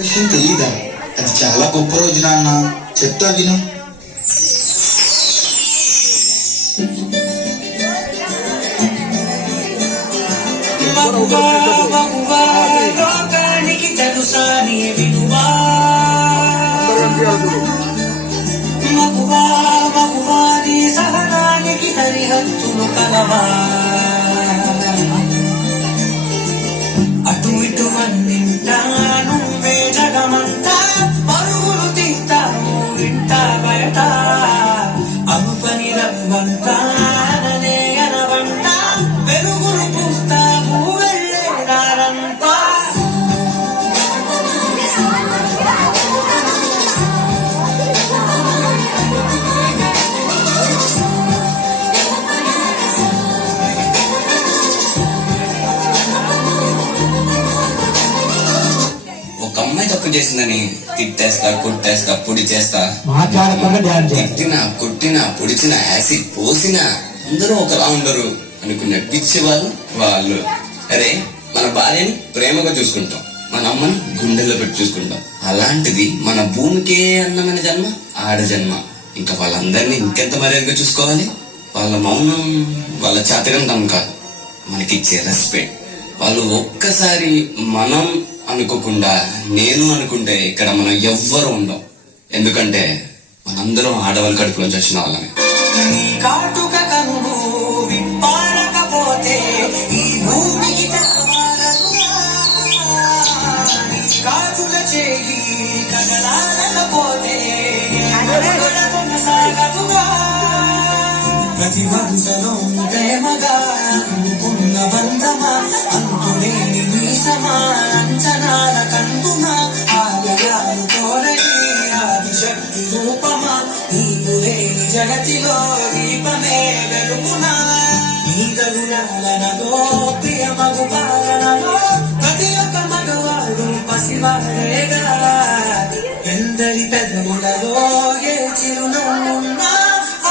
విషయం తెలీదా? అది చాలా గొప్ప రోజు నాన్న, చెప్తా విను. లోకానికి తెలుసా నీ విలువా, మగువా మగువా నీ సహనానికి సరిహద్దులు కలవా, అటు ఇటు అన్నింటా నువ్వే జగమంతా, పరుగులు తీస్తాము ఇంట బయట, అనుపని రవ్వంతా అననే అనవంట, వెలుగులు పూస్తాము వెళ్ళే దారంతా. ఒక అమ్మాయి తప్పు చేసిందని తిట్టేస్తా, కొట్టేస్తా, పొడి చేస్తా, తిట్టినా కొట్టినా పొడిచినా యాసిడ్ పోసినా అందరూ ఒకలా ఉండరు అనుకునే పిచ్చి వాళ్ళు. అరే మన భార్యని ప్రేమగా చూసుకుంటాం, మన అమ్మని గుండెల్లో పెట్టి చూసుకుంటాం. అలాంటిది మన భూమికే అన్నమైన జన్మ ఆడ జన్మ. ఇంకా వాళ్ళందరినీ ఇంకెంత మర్యాదగా చూసుకోవాలి. వాళ్ళ మౌనం వాళ్ళ చేతగంతం కాదు, మనకిచ్చే రెస్పెక్ట్. వాళ్ళు ఒక్కసారి మనం అనుకోకుండా నేను అనుకుంటే ఇక్కడ మనం ఎవ్వరు ఉండం. ఎందుకంటే మనందరం ఆడవాళ్ళ కడుపులోంచి వచ్చిన వాళ్ళమే. కాటుక కనులు విప్పారకపోతే ఈ భూమికి కాటుల చేయి కదలాడకపోతే కొనసాగదుగా. ప్రతి వరుసలో ప్రేమగా అనుకున్న బంధమా, అంతులేని మీసమా, అంచనాల కందుమా, ఆలయాలు కోరని ఆదిశక్తి రూపమా, నీవు లేని జగతిలో దీపమే వెలుగునా. నీ గరుడాలనలో ప్రియమగు పాలనలో ప్రతి ఒక్క మగవాడు పసివాడేగా. ఎందరి పెదవులలో ఏ చిరునవ్వున్నా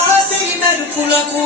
ఆశ మెరుపులకు